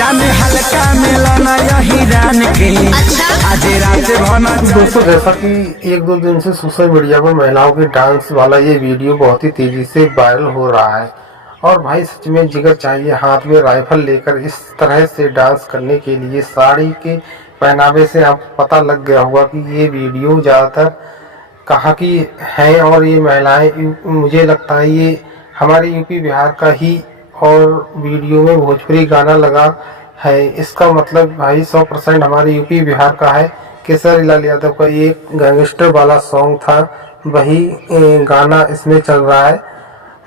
जाने हल्का मिलना यही रान के आज रात भना। दोस्तों जैसा कि एक दो दिन से सोशल मीडिया पर महिलाओं के डांस वाला ये वीडियो बहुत ही तेजी से वायरल हो रहा है और भाई सच में जिगर चाहिए हाथ में राइफल लेकर इस तरह से डांस करने के लिए। साड़ी के पहनावे से आपको पता लग गया होगा कि ये वीडियो ज़्यादातर कहाँ की है और ये महिलाएं, मुझे लगता है ये हमारे यूपी बिहार का ही, और वीडियो में भोजपुरी गाना लगा है। इसका मतलब भाई 100% हमारे यूपी बिहार का है। केसरी लाल यादव का ये गैंगस्टर वाला सॉन्ग था, वही गाना इसमें चल रहा है।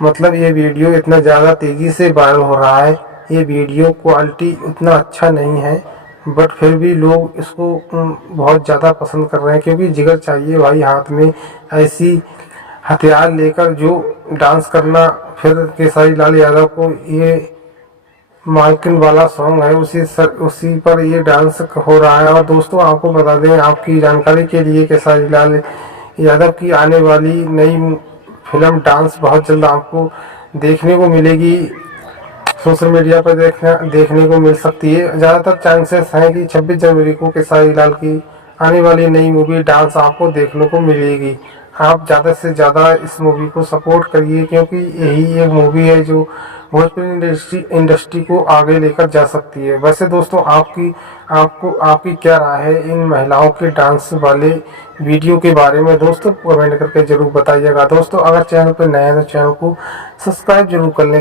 मतलब ये वीडियो इतना ज़्यादा तेज़ी से वायरल हो रहा है। ये वीडियो क्वालिटी उतना अच्छा नहीं है, बट फिर भी लोग इसको बहुत ज़्यादा पसंद कर रहे हैं, क्योंकि जिगर चाहिए भाई हाथ में ऐसी हथियार लेकर जो डांस करना। फिर केसरी लाल यादव को ये मालकिन वाला सॉन्ग है, उसी पर ये डांस हो रहा है। और दोस्तों आपको बता दें, आपकी जानकारी के लिए, केसरी लाल यादव की आने वाली नई फिल्म डांस बहुत जल्द आपको देखने को मिलेगी। सोशल मीडिया पर देखने को मिल सकती है। ज़्यादातर चांसेस हैं कि 26 जनवरी को केसरी लाल की आने वाली नई मूवी डांस आपको देखने को मिलेगी। आप ज़्यादा से ज़्यादा इस मूवी को सपोर्ट करिए, क्योंकि यही एक मूवी है जो भोजपुरी इंडस्ट्री को आगे लेकर जा सकती है। वैसे दोस्तों आपकी क्या राय है इन महिलाओं के डांस वाले वीडियो के बारे में? दोस्तों कमेंट करके जरूर बताइएगा। दोस्तों अगर चैनल पर नए हैं तो चैनल को सब्सक्राइब जरूर कर लें।